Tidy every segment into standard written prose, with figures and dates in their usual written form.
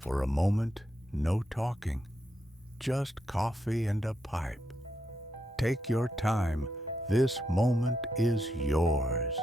For a moment, no talking, just coffee and a pipe. Take your time. This moment is yours.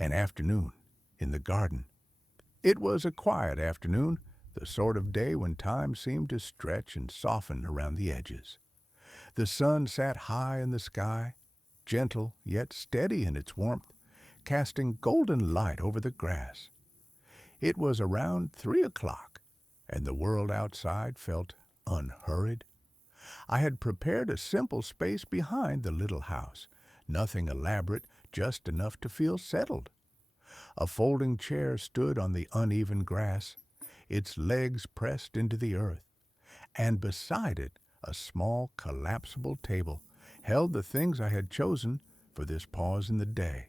An afternoon in the garden. It was a quiet afternoon, the sort of day when time seemed to stretch and soften around the edges. The sun sat high in the sky, gentle yet steady in its warmth, casting golden light over the grass. It was around 3 o'clock, and the world outside felt unhurried. I had prepared a simple space behind the little house, nothing elaborate, just enough to feel settled. A folding chair stood on the uneven grass, its legs pressed into the earth, and beside it a small collapsible table held the things I had chosen for this pause in the day.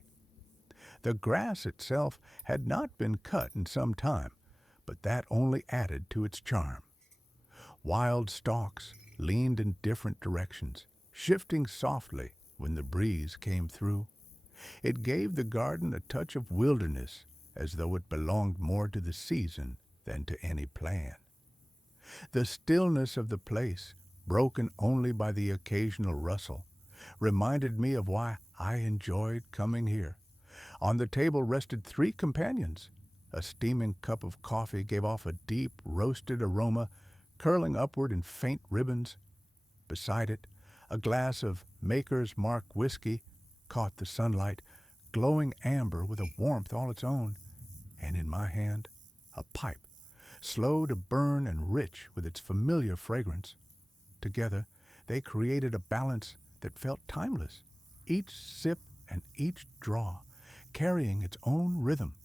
The grass itself had not been cut in some time, but that only added to its charm. Wild stalks leaned in different directions, shifting softly when the breeze came through. It gave the garden a touch of wilderness, as though it belonged more to the season than to any plan. The stillness of the place, broken only by the occasional rustle, reminded me of why I enjoyed coming here. On the table rested 3 companions. A steaming cup of coffee gave off a deep, roasted aroma, curling upward in faint ribbons. Beside it, a glass of Maker's Mark whiskey caught the sunlight, glowing amber with a warmth all its own, and in my hand, a pipe, slow to burn and rich with its familiar fragrance. Together, they created a balance that felt timeless, each sip and each draw carrying its own rhythm.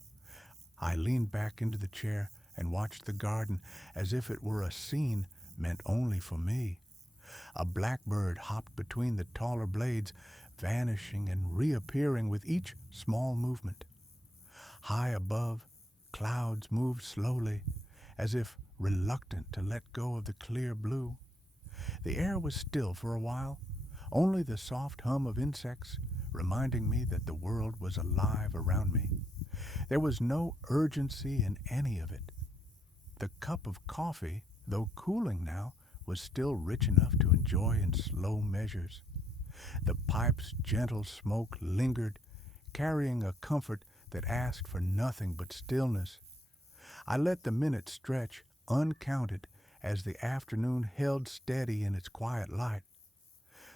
I leaned back into the chair and watched the garden as if it were a scene meant only for me. A blackbird hopped between the taller blades, vanishing and reappearing with each small movement. High above, clouds moved slowly, as if reluctant to let go of the clear blue. The air was still for a while, only the soft hum of insects reminding me that the world was alive around me. There was no urgency in any of it. The cup of coffee, though cooling now, was still rich enough to enjoy in slow measures. The pipe's gentle smoke lingered, carrying a comfort that asked for nothing but stillness. I let the minutes stretch, uncounted, as the afternoon held steady in its quiet light.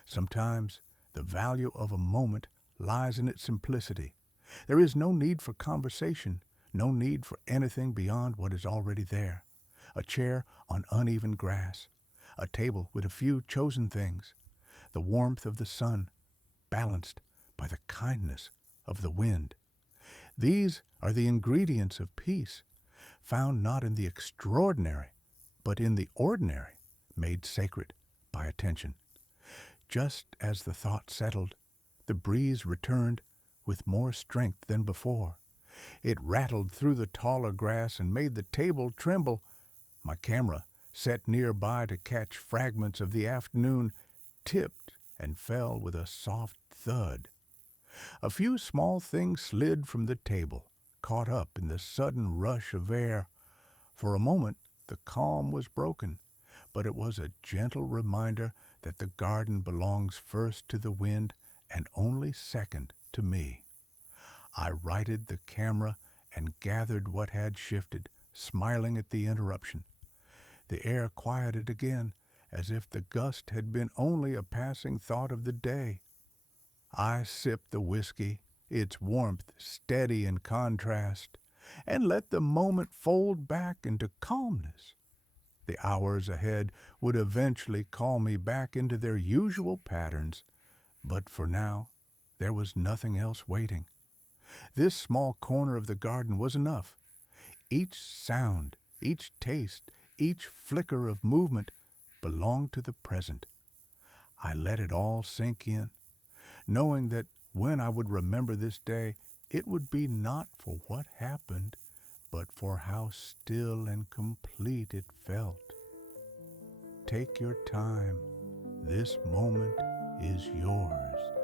Sometimes the value of a moment lies in its simplicity. There is no need for conversation, no need for anything beyond what is already there. A chair on uneven grass, a table with a few chosen things, the warmth of the sun, balanced by the kindness of the wind. These are the ingredients of peace, found not in the extraordinary, but in the ordinary, made sacred by attention. Just as the thought settled, the breeze returned with more strength than before. It rattled through the taller grass and made the table tremble. My camera, set nearby to catch fragments of the afternoon, tipped and fell with a soft thud. A few small things slid from the table, caught up in the sudden rush of air. For a moment, the calm was broken, but it was a gentle reminder that the garden belongs first to the wind and only second to me. I righted the camera and gathered what had shifted, smiling at the interruption. The air quieted again, as if the gust had been only a passing thought of the day. I sipped the whiskey, its warmth steady in contrast, and let the moment fold back into calmness. The hours ahead would eventually call me back into their usual patterns, but for now, there was nothing else waiting. This small corner of the garden was enough. Each sound, each taste, each flicker of movement belonged to the present. I let it all sink in, knowing that when I would remember this day, it would be not for what happened, but for how still and complete it felt. Take your time. This moment is yours.